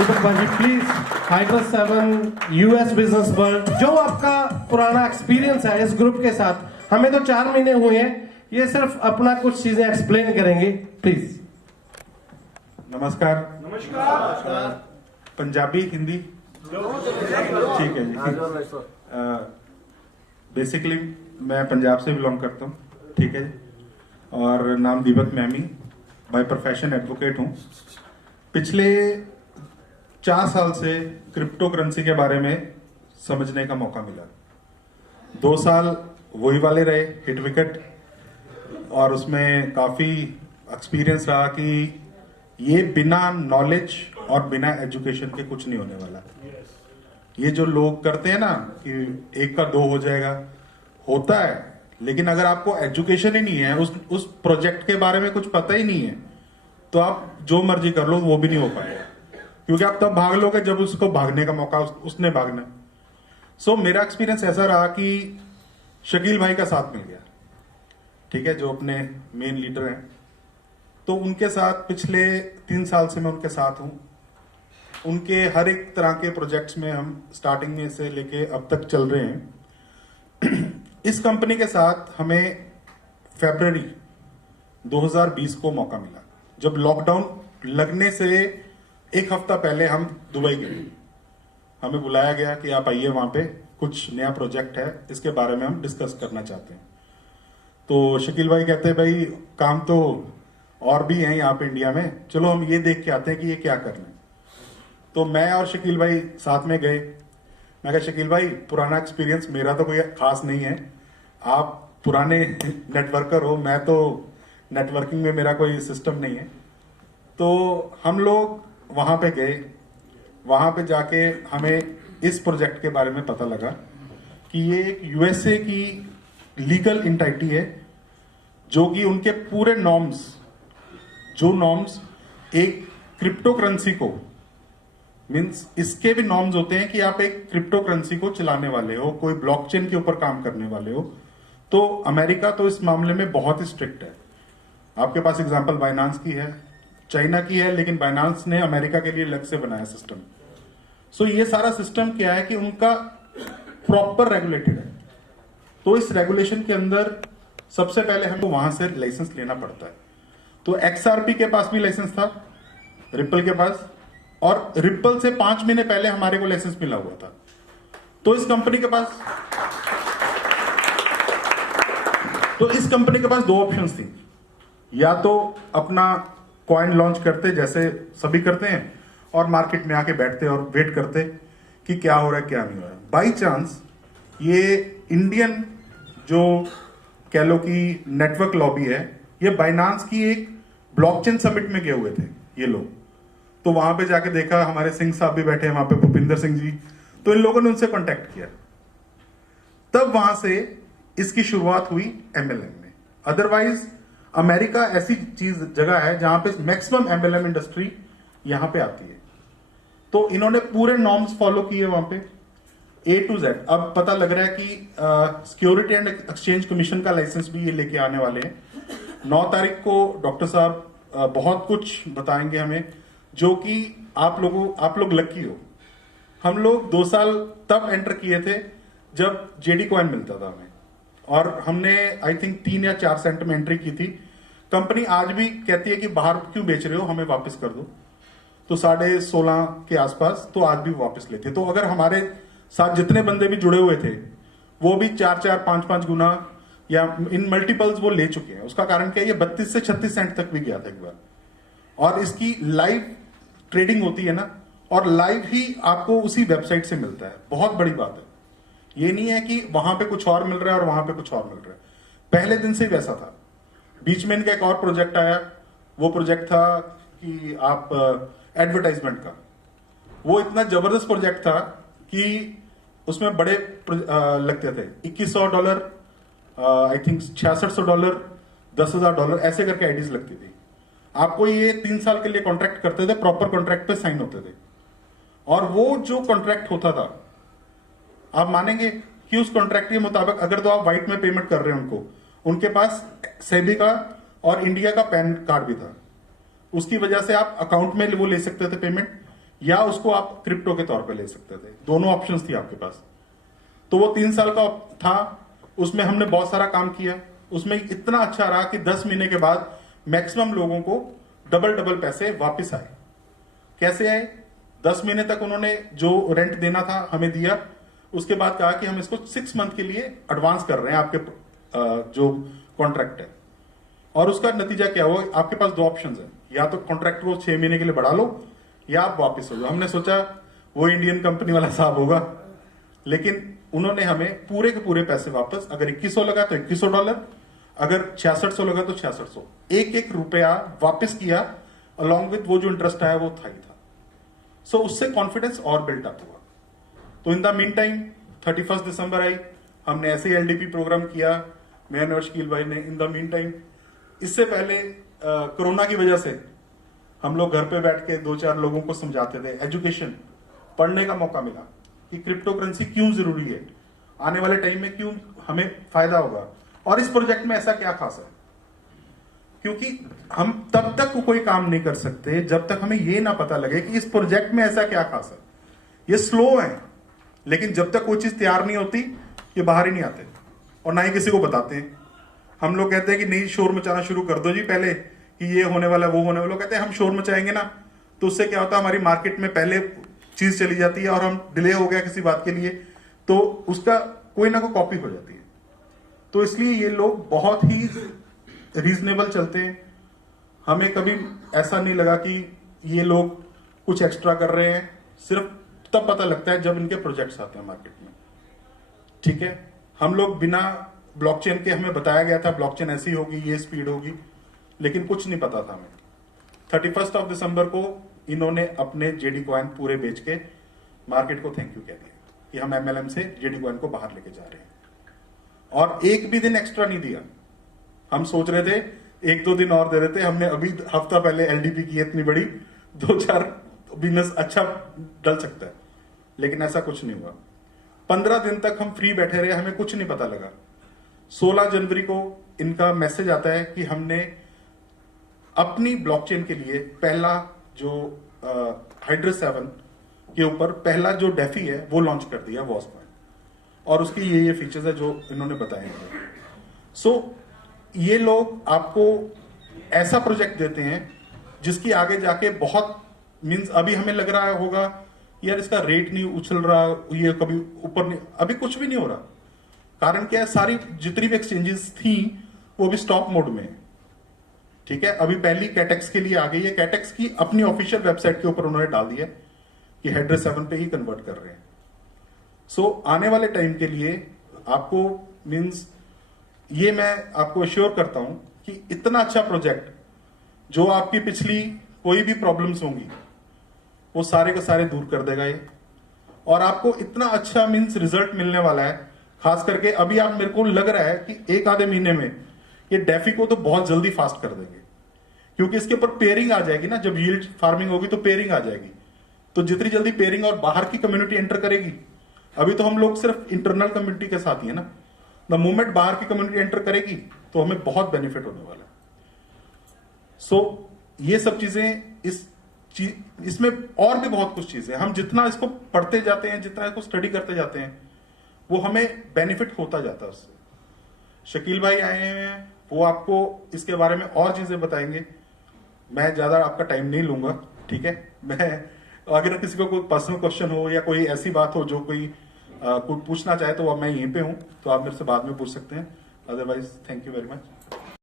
दीपक भाजी please hydra 7 US business world, जो आपका पुराना एक्सपीरियंस है इस ग्रुप के साथ, हमें तो 4 महीने हुए हैं, ये सिर्फ अपना कुछ चीजें एक्सप्लेन करेंगे प्लीज। नमस्कार। नमस्कार। पंजाबी हिंदी ठीक है जी। बेसिकली मैं पंजाब से बिलोंग करता हूँ, ठीक है जी। और नाम दीपक मैमी, बाय प्रोफेशन एडवोकेट हूँ। पिछले 4 साल से क्रिप्टो करेंसी के बारे में समझने का मौका मिला। 2 साल वही वाले रहे हिट विकेट, और उसमें काफी एक्सपीरियंस रहा कि ये बिना नॉलेज और बिना एजुकेशन के कुछ नहीं होने वाला। ये जो लोग करते हैं ना कि 1 का 2 हो जाएगा, होता है, लेकिन अगर आपको एजुकेशन ही नहीं है, उस प्रोजेक्ट के बारे में कुछ पता ही नहीं है, तो आप जो मर्जी कर लो वो भी नहीं हो पाएगा, क्योंकि आप तब भाग लोगे जब उसको भागने का मौका उसने भागना। सो मेरा एक्सपीरियंस ऐसा रहा कि शकील भाई का साथ मिल गया, ठीक है, जो अपने मेन लीडर हैं। तो उनके साथ पिछले 3 साल से मैं उनके साथ हूं। उनके हर एक तरह के प्रोजेक्ट्स में हम स्टार्टिंग में से लेके अब तक चल रहे हैं। इस कंपनी के साथ हमें फरवरी 2020 को मौका मिला, जब लॉकडाउन लगने से 1 हफ्ता पहले हम दुबई गए। हमें बुलाया गया कि आप आइए, वहां पे कुछ नया प्रोजेक्ट है, इसके बारे में हम डिस्कस करना चाहते हैं। तो शकील भाई कहते हैं भाई काम तो और भी हैं यहाँ पे इंडिया में, चलो हम ये देख के आते हैं कि ये क्या करना है। तो मैं और शकील भाई साथ में गए। मैं कहा शकील भाई पुराना एक्सपीरियंस मेरा तो कोई खास नहीं है, आप पुराने नेटवर्कर हो, मैं तो नेटवर्किंग में मेरा कोई सिस्टम नहीं है। तो हम लोग वहां पे गए। वहां पे जाके हमें इस प्रोजेक्ट के बारे में पता लगा कि ये एक यूएसए की लीगल एंटिटी है, जो कि उनके पूरे नॉर्म्स, जो नॉर्म्स एक क्रिप्टो करेंसी को, मीन्स इसके भी नॉर्म्स होते हैं कि आप एक क्रिप्टो करेंसी को चलाने वाले हो, कोई ब्लॉकचेन के ऊपर काम करने वाले हो, तो अमेरिका तो इस मामले में बहुत ही स्ट्रिक्ट है। आपके पास एग्जांपल बाइनांस की है, चाइना की है, लेकिन बाइनांस ने अमेरिका के लिए अलग से बनाया सिस्टम। सो ये सारा सिस्टम क्या है कि उनका प्रॉपर रेगुलेटेड है। तो इस रेगुलेशन के अंदर सबसे पहले हमको वहां से लाइसेंस लेना पड़ता है। तो XRP के पास भी लाइसेंस था, रिपल के पास, और रिपल से 5 महीने पहले हमारे को लाइसेंस मिला हुआ था। तो इस कंपनी के पास 2 ऑप्शंस थी। या तो अपना कॉइन लॉन्च करते जैसे सभी करते हैं, और मार्केट में आके बैठते और वेट करते कि क्या हो रहा है क्या नहीं हो रहा है। बाई चांस ये इंडियन जो कह लो कि नेटवर्क लॉबी है, ये बाइनांस की एक ब्लॉकचेन समिट में गए हुए थे ये लोग। तो वहां पे जाके देखा, हमारे सिंह साहब भी बैठे हैं वहां पे, भूपिंदर सिंह जी, तो इन लोगों ने उनसे कांटेक्ट किया। तब वहां से इसकी शुरुआत हुई MLM में। अदरवाइज अमेरिका ऐसी चीज जगह है जहां पे मैक्सिमम MLM इंडस्ट्री यहां पे आती है। तो इन्होंने पूरे नॉर्म्स फॉलो किए वहां पे A to Z। अब पता लग रहा है कि सिक्योरिटी एंड एक्सचेंज कमीशन का लाइसेंस भी ये लेके आने वाले हैं। 9 तारीख को डॉक्टर साहब बहुत कुछ बताएंगे हमें, जो कि आप लोग लकी हो। हम लोग 2 साल तब एंटर किए थे जब JD कॉइन मिलता था हमें, और हमने आई थिंक 3 या 4 सेंट में एंट्री की थी। कंपनी आज भी कहती है कि बाहर क्यों बेच रहे हो, हमें वापस कर दो। तो 16.5 के आसपास तो आज भी वापस लेते। तो अगर हमारे साथ जितने बंदे भी जुड़े हुए थे, वो भी 4-4, 5-5 गुना या इन मल्टीपल्स वो ले चुके हैं। उसका कारण क्या है, ये 32 से 36 सेंट तक भी गया था एक बार। और इसकी लाइव ट्रेडिंग होती है ना, और लाइव ही आपको उसी वेबसाइट से मिलता है। बहुत बड़ी बात है। ये नहीं है कि वहां पे कुछ और मिल रहा है और वहां पे कुछ और मिल रहा है। पहले दिन से ही वैसा था। बीच में इनका एक और प्रोजेक्ट आया। वो प्रोजेक्ट था कि आप एडवर्टाइजमेंट का। वो इतना जबरदस्त प्रोजेक्ट था कि उसमें बड़े लगते थे। $2100, आई थिंक $6600, $10,000 ऐसे करके आईडीज लगती थी। आपको ये 3 साल के लिए कॉन्ट्रैक्ट करते थे, प्रॉपर कॉन्ट्रैक्ट पे साइन होते थे। और वो जो कॉन्ट्रैक्ट होता था, आप मानेंगे कि उस कॉन्ट्रैक्ट के मुताबिक अगर तो आप व्हाइट में पेमेंट कर रहे हैं उनको, उनके पास सेबी का और इंडिया का पैन कार्ड भी था। उसकी वजह से आप अकाउंट में वो ले सकते थे पेमेंट, या उसको आप क्रिप्टो के तौर पे ले सकते थे। दोनों ऑप्शंस थी आपके पास। तो वो 3 साल का था, उसमें हमने बहुत सारा काम किया। उसमें इतना अच्छा रहा कि 10 महीने के बाद मैक्सिमम लोगों को डबल पैसे वापस आए। कैसे आए? 10 महीने तक उन्होंने जो रेंट देना था हमें दिया, उसके बाद कहा कि हम इसको 6 मंथ के लिए एडवांस कर रहे हैं आपके जो कॉन्ट्रैक्ट है। और उसका नतीजा क्या हुआ? आपके पास 2 ऑप्शन है, या तो कॉन्ट्रैक्ट को 6 महीने के लिए बढ़ा लो या आप वापस हो जाओ। हमने सोचा वो इंडियन कंपनी वाला साहब होगा, लेकिन उन्होंने हमें पूरे के पूरे पैसे वापस, अगर 2100 लगा तो $2100, अगर 6600 लगा तो 6600, एक रुपया वापस किया, अलॉन्ग विथ वो जो इंटरेस्ट आया वो था ही था। सो उससे कॉन्फिडेंस और बिल्ट अप हुआ। तो इन द मीन टाइम 31 दिसंबर आई, हमने ऐसे एलडीपी प्रोग्राम किया, मैं और शकील भाई ने। इन द मीन टाइम इससे पहले कोरोना की वजह से हम लोग घर पे बैठ के 2-4 लोगों को समझाते थे, एजुकेशन पढ़ने का मौका मिला कि क्रिप्टो करेंसी क्यों जरूरी है, आने वाले टाइम में क्यों हमें फायदा होगा, और इस प्रोजेक्ट में ऐसा क्या खास है। क्योंकि हम तब तक कोई काम नहीं कर सकते जब तक हमें यह ना पता लगे कि इस प्रोजेक्ट में ऐसा क्या खास है। ये स्लो है, लेकिन जब तक कोई चीज तैयार नहीं होती ये बाहर ही नहीं आते और ना ही किसी को बताते हैं। हम लोग कहते हैं कि नहीं, शोर मचाना शुरू कर दो जी पहले कि ये होने वाला वो होने वाला। कहते हैं हम शोर मचाएंगे ना तो उससे क्या होता है, हमारी मार्केट में पहले चीज चली जाती है और हम डिले हो गया किसी बात के लिए तो उसका कोई ना कोई कॉपी हो जाती है। तो इसलिए ये लोग बहुत ही रीजनेबल चलते हैं। हमें कभी ऐसा नहीं लगा कि ये लोग कुछ एक्स्ट्रा कर रहे हैं। सिर्फ तब पता लगता है जब इनके प्रोजेक्ट्स आते हैं मार्केट में। ठीक है, हम लोग बिना ब्लॉकचेन के, हमें बताया गया था ब्लॉकचेन ऐसी होगी, ये स्पीड होगी, लेकिन कुछ नहीं पता था हमें। 31 दिसंबर को इन्होंने अपने जेडी कॉइन पूरे बेच के मार्केट को थैंक यू कह दिया कि हम एमएलएम से जेडी कॉइन को बाहर लेके जा रहे हैं, और एक भी दिन एक्स्ट्रा नहीं दिया। हम सोच रहे थे 1-2 दिन और दे देते। हमने अभी हफ्ता पहले एलडीपी की, इतनी बड़ी 2-4 बिजनेस अच्छा डल सकता है, लेकिन ऐसा कुछ नहीं हुआ। 15 दिन तक हम फ्री बैठे रहे, हमें कुछ नहीं पता लगा। 16 जनवरी को इनका मैसेज आता है कि हमने अपनी ब्लॉकचेन के लिए पहला जो हाइड्रा 7 के ऊपर पहला जो डेफी है वो लॉन्च कर दिया, वॉस कॉइन, और उसकी ये फीचर्स है जो इन्होंने बताए हैं। सो ये लोग आपको ऐसा प्रोजेक्ट देते हैं जिसकी आगे जाके बहुत मींस, अभी हमें लग रहा होगा यार इसका रेट नहीं उछल रहा, ये कभी ऊपर नहीं, अभी कुछ भी नहीं हो रहा। कारण क्या है, सारी जितनी भी एक्सचेंजेस थी वो भी स्टॉप मोड में है। ठीक है, अभी पहली कैटेक्स के लिए आ गई है। कैटेक्स की अपनी ऑफिशियल वेबसाइट के ऊपर उन्होंने डाल दिया कि हाइड्रा 7 पे ही कन्वर्ट कर रहे हैं। सो आने वाले टाइम के लिए आपको मींस, ये मैं आपको अश्योर करता हूं कि इतना अच्छा प्रोजेक्ट जो आपकी पिछली कोई भी प्रॉब्लम्स होंगी वो सारे के सारे दूर कर देगा ये, और आपको इतना अच्छा मींस रिजल्ट मिलने वाला है। खास करके अभी आप, मेरे को लग रहा है कि 1 आधे महीने में ये डेफी को तो बहुत जल्दी फास्ट कर देंगे, क्योंकि इसके ऊपर पेयरिंग आ जाएगी ना। जब यील्ड फार्मिंग होगी तो पेयरिंग आ जाएगी, तो जितनी जल्दी पेयरिंग और बाहर की कम्युनिटी एंटर करेगी, अभी तो हम लोग सिर्फ इंटरनल कम्युनिटी के साथ ही है ना, द मोमेंट बाहर की कम्युनिटी एंटर करेगी तो हमें बहुत बेनिफिट होने वाला है। सो ये सब चीजें इसमें और भी बहुत कुछ चीजें, हम जितना इसको पढ़ते जाते हैं, जितना इसको स्टडी करते जाते हैं, वो हमें बेनिफिट होता जाता है उससे। शकील भाई आए हैं, वो आपको इसके बारे में और चीजें बताएंगे। मैं ज्यादा आपका टाइम नहीं लूंगा, ठीक है। मैं अगर किसी को कोई पर्सनल क्वेश्चन हो या कोई ऐसी बात हो जो कोई पूछना चाहे तो मैं यहीं पे हूं, तो आप मेरे से बाद में पूछ सकते हैं। Otherwise thank you very much.